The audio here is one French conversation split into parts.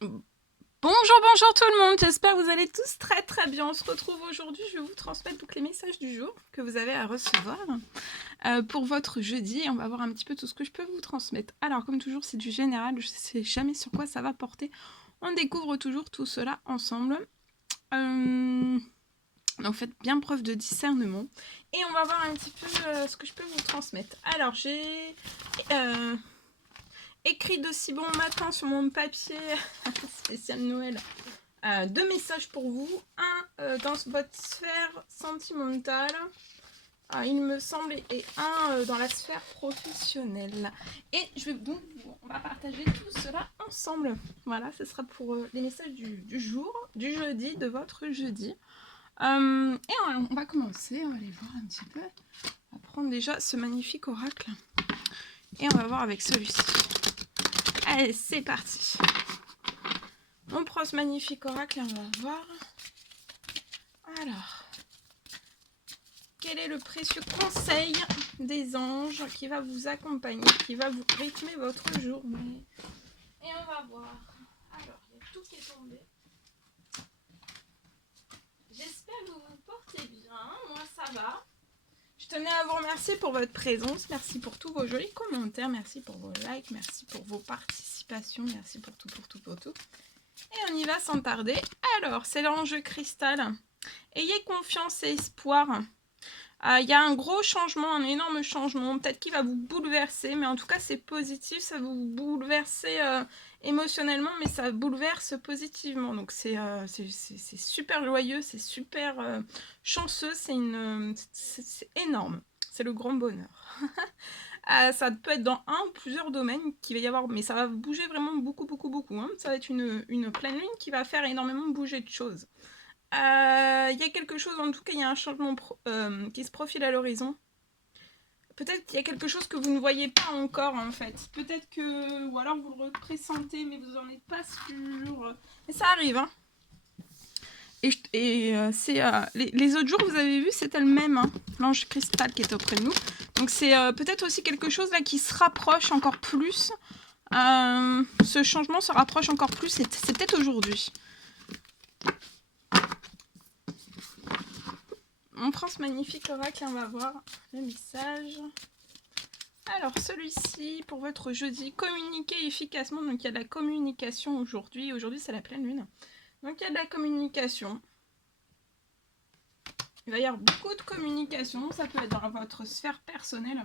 Bonjour tout le monde, j'espère que vous allez tous très bien. On se retrouve aujourd'hui, je vais vous transmettre donc les messages du jour que vous avez à recevoir pour votre jeudi. On va voir un petit peu tout ce que je peux vous transmettre. Alors comme toujours c'est du général, je ne sais jamais sur quoi ça va porter. On découvre toujours tout cela ensemble. Donc faites bien preuve de discernement. Et on va voir un petit peu ce que je peux vous transmettre. Alors j'ai écrit de si bon matin sur mon papier spécial Noël. Deux messages pour vous. Un dans votre sphère sentimentale, il me semble, et un dans la sphère professionnelle. Et je vais donc, on va partager tout cela ensemble. Voilà, ce sera pour les messages du jour, du jeudi, de votre jeudi. Et on va commencer, on va aller voir un petit peu. On va prendre déjà ce magnifique oracle. Et on va voir avec celui-ci. Allez, c'est parti. On prend ce magnifique oracle et on va voir. Alors, quel est le précieux conseil des anges qui va vous accompagner, qui va vous rythmer votre journée? Et on va voir. Alors, il y a tout qui est tombé. J'espère que vous vous portez bien. Moi, ça va. Je tenais à vous remercier pour votre présence. Merci pour tous vos jolis commentaires. Merci pour vos likes. Merci pour vos participations. Merci pour tout. Et on y va sans tarder. Alors, c'est l'ange cristal. Ayez confiance et espoir. Il y a un gros changement, un énorme changement, peut-être qu'il va vous bouleverser, mais en tout cas c'est positif, ça va vous bouleverser émotionnellement, mais ça bouleverse positivement. Donc c'est super joyeux, c'est super chanceux, c'est énorme, c'est le grand bonheur. Ça peut être dans un ou plusieurs domaines qu'il va y avoir, mais ça va bouger vraiment beaucoup. Hein. Ça va être une pleine lune qui va faire énormément bouger de choses. Il y a quelque chose, en tout cas, il y a un changement qui se profile à l'horizon. Peut-être qu'il y a quelque chose que vous ne voyez pas encore, en fait. Peut-être que... Ou alors vous le pressentez, mais vous n'en êtes pas sûr. Mais ça arrive, hein. C'est... les autres jours, vous avez vu, c'était le même, hein, l'ange cristal qui était auprès de nous. Donc c'est peut-être aussi quelque chose là qui se rapproche encore plus. Ce changement se rapproche encore plus, c'est peut-être aujourd'hui. On prend ce magnifique oracle et on va voir le message. Alors celui-ci, pour votre jeudi, communiquez efficacement. Donc il y a de la communication aujourd'hui. Aujourd'hui c'est la pleine lune. Donc il y a de la communication. Il va y avoir beaucoup de communication. Ça peut être dans votre sphère personnelle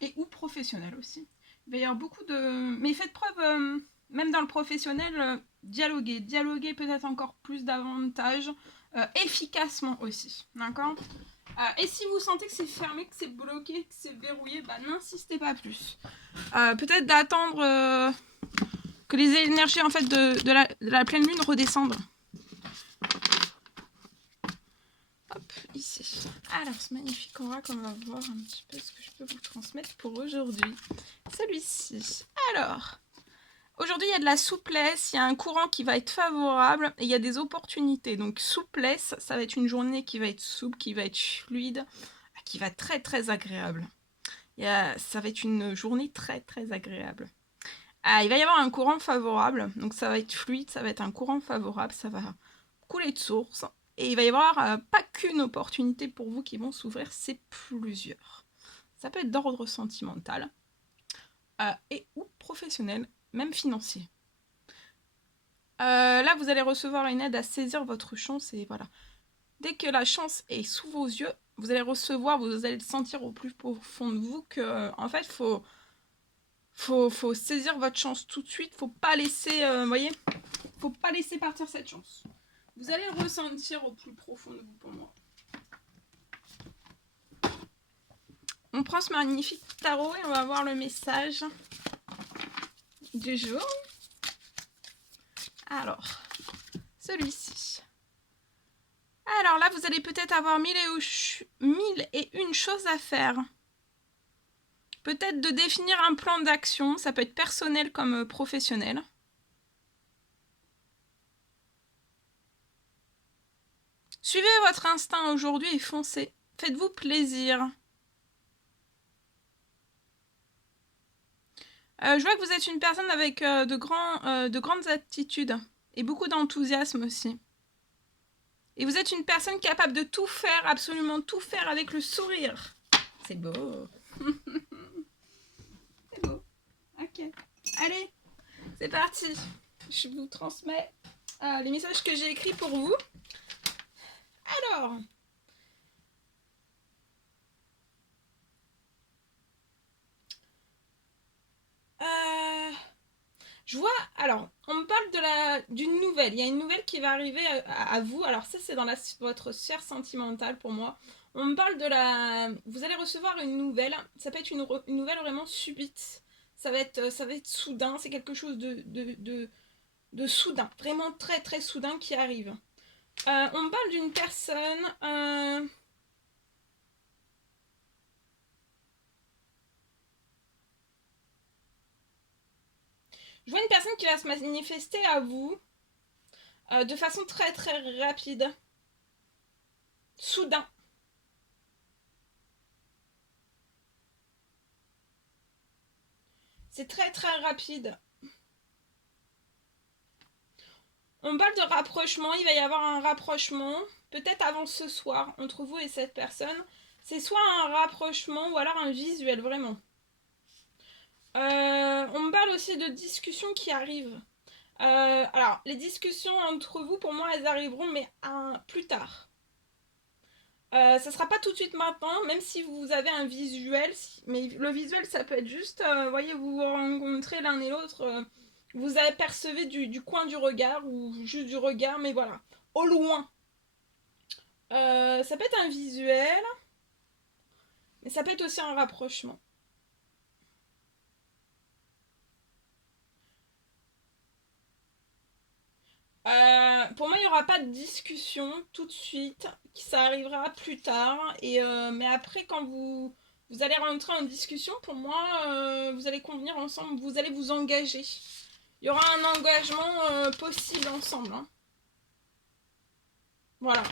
et ou professionnelle aussi. Il va y avoir beaucoup de... Mais faites preuve, même dans le professionnel, dialoguer. Dialoguer peut-être encore plus davantage. Efficacement aussi. D'accord ? Et si vous sentez que c'est fermé, que c'est bloqué, que c'est verrouillé, bah, n'insistez pas plus. Peut-être d'attendre que les énergies en fait, de la pleine lune redescendent. Hop, ici. Alors, ce magnifique oracle, on va voir un petit peu ce que je peux vous transmettre pour aujourd'hui. Celui-ci. Alors, aujourd'hui, il y a de la souplesse, il y a un courant qui va être favorable et il y a des opportunités. Donc, souplesse, ça va être une journée qui va être souple, qui va être fluide, qui va être très agréable. Ça va être une journée très agréable. Il va y avoir un courant favorable, donc ça va être fluide, ça va être un courant favorable, ça va couler de source. Et il va y avoir pas qu'une opportunité pour vous qui vont s'ouvrir, c'est plusieurs. Ça peut être d'ordre sentimental et ou professionnel, même financier. Là, vous allez recevoir une aide à saisir votre chance et voilà. Dès que la chance est sous vos yeux, vous allez recevoir, vous allez le sentir au plus profond de vous que, en fait, faut saisir votre chance tout de suite. Faut pas laisser, voyez, faut pas laisser partir cette chance. Vous allez le ressentir au plus profond de vous pour moi. On prend ce magnifique tarot et on va voir le message du jour. Alors, celui-ci. Alors là, vous allez peut-être avoir mille et une choses à faire. Peut-être de définir un plan d'action, ça peut être personnel comme professionnel. Suivez votre instinct aujourd'hui et foncez. Faites-vous plaisir. Je vois que vous êtes une personne avec de grandes aptitudes et beaucoup d'enthousiasme aussi. Et vous êtes une personne capable de tout faire, absolument tout faire avec le sourire. C'est beau. C'est beau. Ok. Allez, c'est parti. Je vous transmets les messages que j'ai écrits pour vous. Alors... je vois, alors, on me parle d'une nouvelle. Il y a une nouvelle qui va arriver à vous. Alors ça, c'est dans votre sphère sentimentale pour moi. On me parle vous allez recevoir une nouvelle. Ça peut être une nouvelle vraiment subite. Ça va être soudain. C'est quelque chose de soudain. Vraiment très très soudain qui arrive. On me parle d'une personne... je vois une personne qui va se manifester à vous de façon très très rapide. Soudain. C'est très très rapide. On parle de rapprochement, il va y avoir un rapprochement, peut-être avant ce soir, entre vous et cette personne. C'est soit un rapprochement ou alors un visuel, vraiment. On me parle aussi de discussions qui arrivent. Alors, les discussions entre vous, pour moi, elles arriveront, mais plus tard. Ça sera pas tout de suite maintenant, même si vous avez un visuel. Mais le visuel, ça peut être juste, voyez, vous vous rencontrez l'un et l'autre, vous apercevez du coin du regard, ou juste du regard, mais voilà, au loin. Ça peut être un visuel, mais ça peut être aussi un rapprochement. Pour moi, il n'y aura pas de discussion tout de suite, ça arrivera plus tard. Mais après, quand vous allez rentrer en discussion, pour moi, vous allez convenir ensemble, vous allez vous engager. Il y aura un engagement possible ensemble. Hein. Voilà.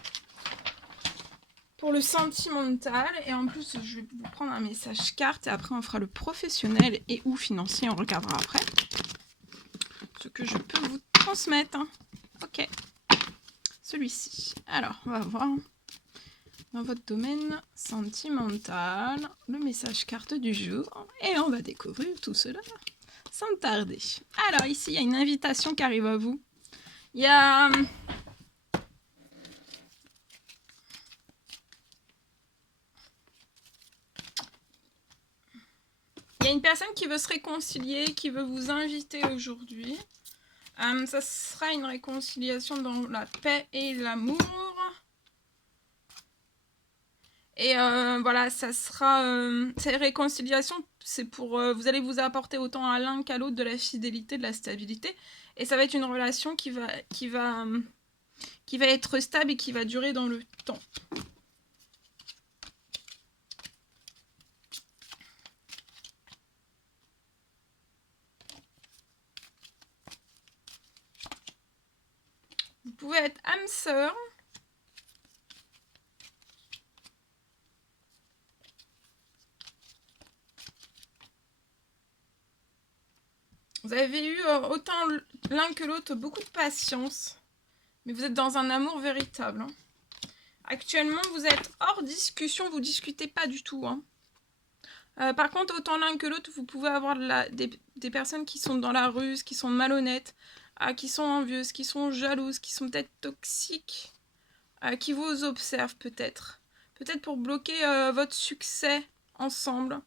Pour le sentimental, et en plus, je vais vous prendre un message carte, et après, on fera le professionnel et ou financier, on regardera après. Ce que je peux vous transmettre. Hein. Ok. Celui-ci. Alors, on va voir dans votre domaine sentimental le message carte du jour et on va découvrir tout cela sans tarder. Alors, ici, il y a une invitation qui arrive à vous. Il y a... il y a une personne qui veut se réconcilier, qui veut vous inviter aujourd'hui. Ça sera une réconciliation dans la paix et l'amour. Et voilà, ça sera... cette réconciliation, c'est pour... vous allez vous apporter autant à l'un qu'à l'autre de la fidélité, de la stabilité. Et ça va être une relation qui va être stable et qui va durer dans le temps. Vous pouvez être âme sœur. Vous avez eu autant l'un que l'autre beaucoup de patience. Mais vous êtes dans un amour véritable. Hein. Actuellement, vous êtes hors discussion, vous discutez pas du tout. Hein. Par contre, autant l'un que l'autre, vous pouvez avoir des personnes qui sont dans la ruse, qui sont malhonnêtes, qui sont envieuses, qui sont jalouses, qui sont peut-être toxiques, qui vous observent peut-être. Peut-être pour bloquer votre succès ensemble.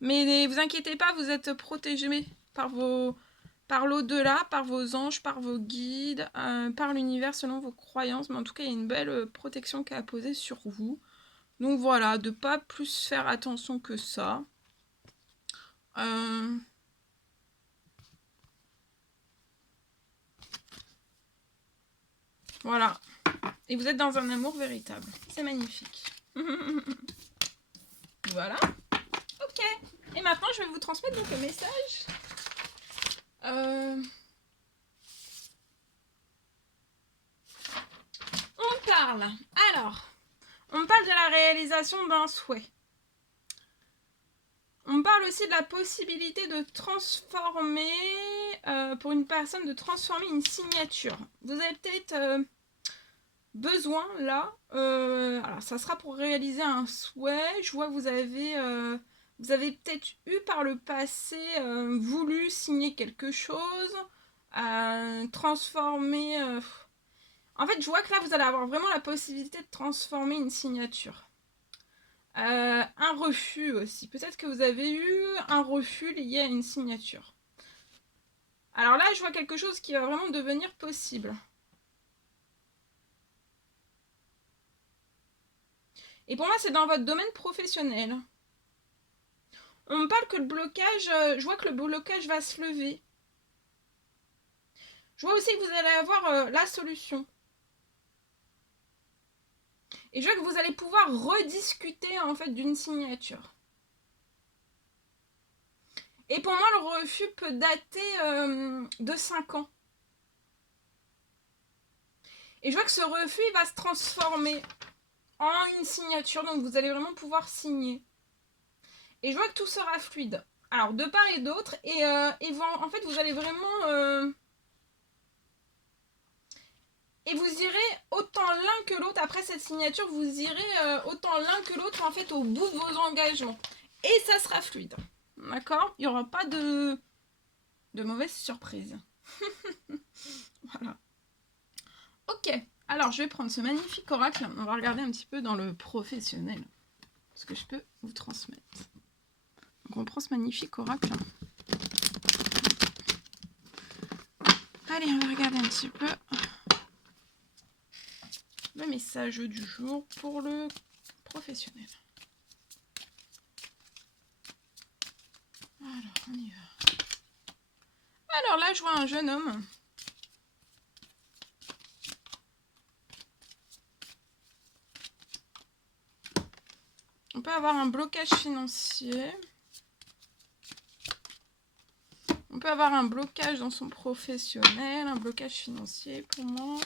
Mais ne vous inquiétez pas, vous êtes protégés par l'au-delà, par vos anges, par vos guides, par l'univers selon vos croyances. Mais en tout cas, il y a une belle protection qui est posée sur vous. Donc voilà, de pas plus faire attention que ça. Voilà. Et vous êtes dans un amour véritable. C'est magnifique. Voilà. Ok. Et maintenant, je vais vous transmettre donc le message. On parle. Alors, on parle de la réalisation d'un souhait. On me parle aussi de la possibilité de transformer, pour une personne, de transformer une signature. Vous avez peut-être besoin, là, alors ça sera pour réaliser un souhait. Je vois que vous avez peut-être eu par le passé voulu signer quelque chose, transformer... En fait, je vois que là, vous allez avoir vraiment la possibilité de transformer une signature. Un refus aussi. Peut-être que vous avez eu un refus lié à une signature. Alors là, je vois quelque chose qui va vraiment devenir possible. Et pour moi, c'est dans votre domaine professionnel. On me parle que le blocage, je vois que le blocage va se lever. Je vois aussi que vous allez avoir la solution. Et je vois que vous allez pouvoir rediscuter en fait d'une signature. Et pour moi, le refus peut dater de 5 ans. Et je vois que ce refus va se transformer en une signature, donc vous allez vraiment pouvoir signer. Et je vois que tout sera fluide. Alors, de part et d'autre, et en fait, vous allez vraiment... Et vous irez autant l'un que l'autre, après cette signature, vous irez autant l'un que l'autre, en fait, au bout de vos engagements. Et ça sera fluide. D'accord? Il n'y aura pas de mauvaises surprises. Voilà. Ok, alors je vais prendre ce magnifique oracle. On va regarder un petit peu dans le professionnel ce que je peux vous transmettre. Donc on prend ce magnifique oracle. Allez, on va regarder un petit peu le message du jour pour le professionnel. Alors, on y va. Alors là, je vois un jeune homme. On peut avoir un blocage financier. On peut avoir un blocage dans son professionnel, un blocage financier pour moi.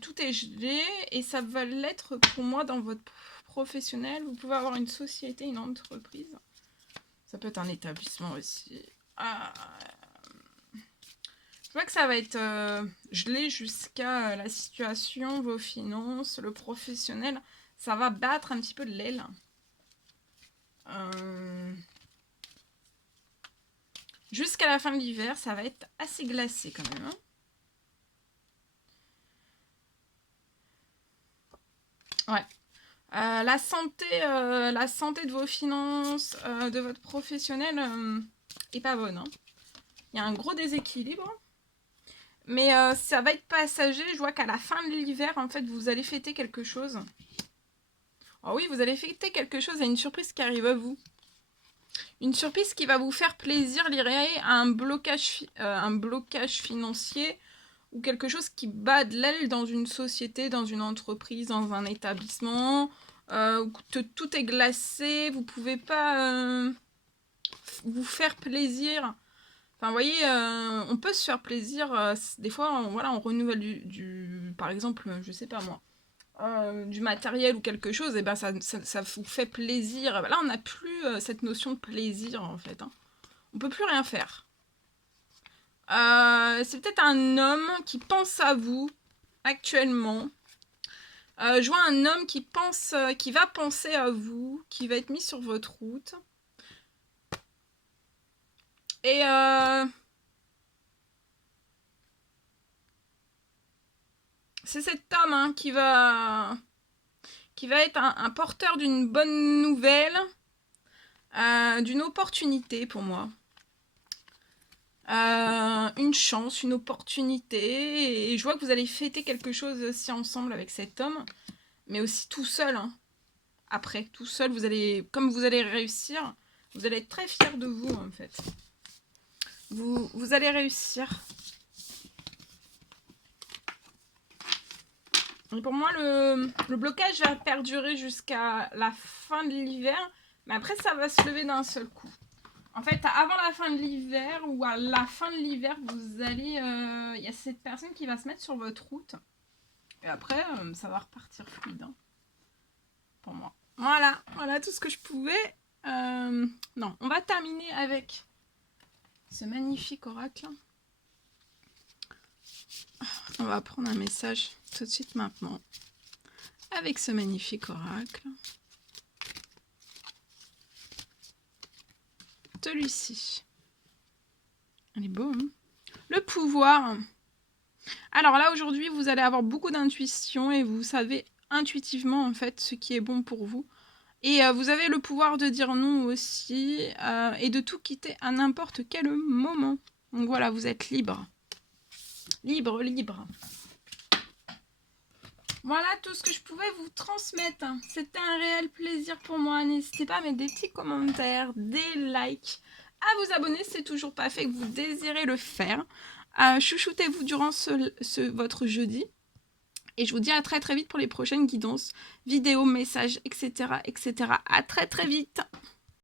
Tout est gelé et ça va l'être pour moi dans votre professionnel. Vous pouvez avoir une société, une entreprise. Ça peut être un établissement aussi. Je vois que ça va être gelé jusqu'à la situation, vos finances, le professionnel. Ça va battre un petit peu de l'aile. Jusqu'à la fin de l'hiver, ça va être assez glacé quand même. Ouais. La santé de vos finances, de votre professionnel est pas bonne. Il y a un gros déséquilibre. Mais ça va être passager. Je vois qu'à la fin de l'hiver, en fait, vous allez fêter quelque chose. Oh oui, vous allez fêter quelque chose. Il y a une surprise qui arrive à vous. Une surprise qui va vous faire plaisir liée à un blocage financier ou quelque chose qui bat de l'aile dans une société, dans une entreprise, dans un établissement. Où tout est glacé. Vous pouvez pas vous faire plaisir. Enfin, vous voyez, on peut se faire plaisir. Des fois, on renouvelle par exemple, je sais pas moi, du matériel ou quelque chose, et ben ça vous fait plaisir. Là, on n'a plus cette notion de plaisir, en fait. On peut plus rien faire. C'est peut-être un homme qui pense à vous, actuellement. Je vois un homme qui va penser à vous, qui va être mis sur votre route. Et c'est cet homme qui va être un porteur d'une bonne nouvelle, d'une opportunité pour moi. Une chance, une opportunité. Et je vois que vous allez fêter quelque chose aussi ensemble avec cet homme, mais aussi tout seul. Après, tout seul, comme vous allez réussir, vous allez être très fiers de vous, en fait. Vous allez réussir. Et pour moi, le blocage va perdurer jusqu'à la fin de l'hiver, mais après, ça va se lever d'un seul coup. En fait, avant la fin de l'hiver ou à la fin de l'hiver, vous allez... Il y a cette personne qui va se mettre sur votre route. Et après, ça va repartir fluide. Pour moi. Voilà tout ce que je pouvais Non, on va terminer avec ce magnifique oracle. On va prendre un message tout de suite maintenant avec ce magnifique oracle. Celui-ci. Il est beau, hein? Le pouvoir. Alors là, aujourd'hui, vous allez avoir beaucoup d'intuition et vous savez intuitivement, en fait, ce qui est bon pour vous. Et vous avez le pouvoir de dire non aussi et de tout quitter à n'importe quel moment. Donc voilà, vous êtes libre. Libre, libre. Voilà tout ce que je pouvais vous transmettre. C'était un réel plaisir pour moi. N'hésitez pas à mettre des petits commentaires, des likes, à vous abonner si c'est toujours pas fait, que vous désirez le faire. Chouchoutez-vous durant votre jeudi. Et je vous dis à très très vite pour les prochaines guidances, vidéos, messages, etc. etc. À très très vite.